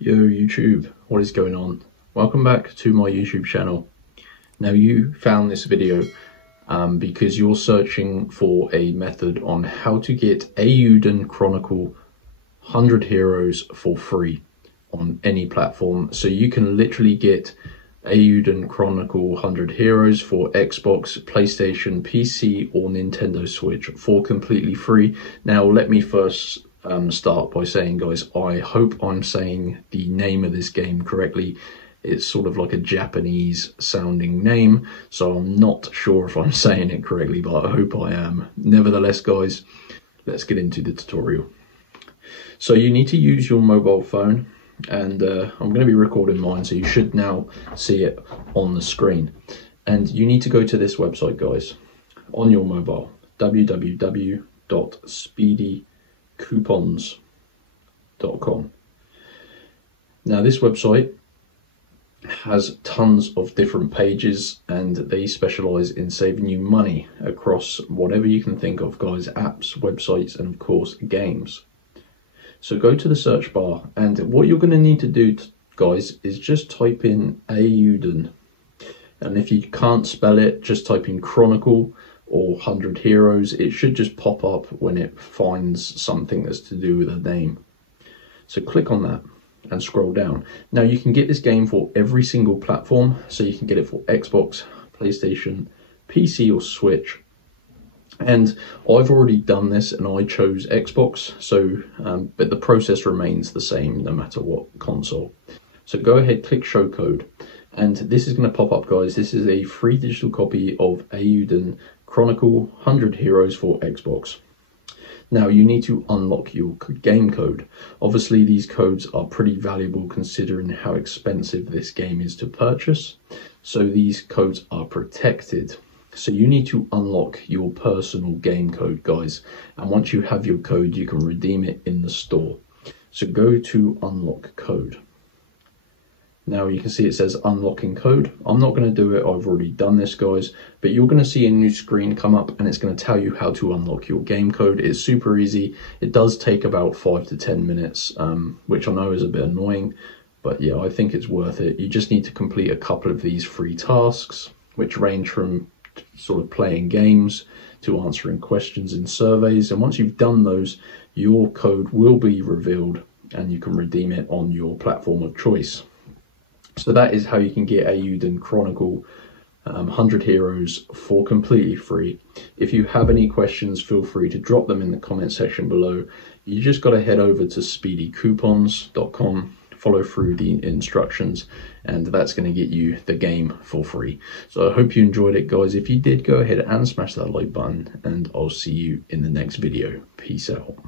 Yo YouTube, what is going on? Welcome back to my YouTube channel. Now you found this video because you're searching for a method on how to get Eiyuden Chronicle 100 heroes for free on any platform. So you can literally get Eiyuden Chronicle 100 heroes for Xbox, PlayStation, PC or Nintendo Switch for completely free. Now let me first start by saying, guys, I hope I'm saying the name of this game correctly. It's sort of like a Japanese sounding name, so I'm not sure if I'm saying it correctly, but I hope I am. Nevertheless, guys, let's get into the tutorial. So you need to use your mobile phone, and I'm going to be recording mine, so you should now see it on the screen. And you need to go to this website, guys, on your mobile, www.speedycoupons.com. Now this website has tons of different pages and they specialize in saving you money across whatever you can think of, guys: apps, websites, and of course games. So go to the search bar, and what you're going to need to do, guys, is just type in Eiyuden, and if you can't spell it, just type in Chronicle or 100 heroes. It should just pop up when it finds something that's to do with a name. So click on that and scroll down. Now you can get this game for every single platform, so you can get it for Xbox, PlayStation, PC or Switch. And I've already done this and I chose Xbox, so but the process remains the same no matter what console. So go ahead, click show code, and this is going to pop up, guys. This is a free digital copy of Eiyuden Chronicle 100 heroes for Xbox. Now you need to unlock your game code. Obviously these codes are pretty valuable considering how expensive this game is to purchase, so these codes are protected. So you need to unlock your personal game code, guys, and once you have your code you can redeem it in the store. So go to unlock code. Now you can see it says unlocking code. I'm not going to do it, I've already done this, guys, but you're going to see a new screen come up and it's going to tell you how to unlock your game code. It's super easy. It does take about 5 to 10 minutes, which I know is a bit annoying, but yeah, I think it's worth it. You just need to complete a couple of these free tasks, which range from sort of playing games to answering questions in surveys, and once you've done those, your code will be revealed and you can redeem it on your platform of choice. So that is how you can get Eiyuden Chronicle 100 heroes for completely free. If you have any questions, feel free to drop them in the comment section below. You just got to head over to speedycoupons.com, follow through the instructions, and that's going to get you the game for free. So I hope you enjoyed it, guys. If you did, go ahead and smash that like button, and I'll see you in the next video. Peace out.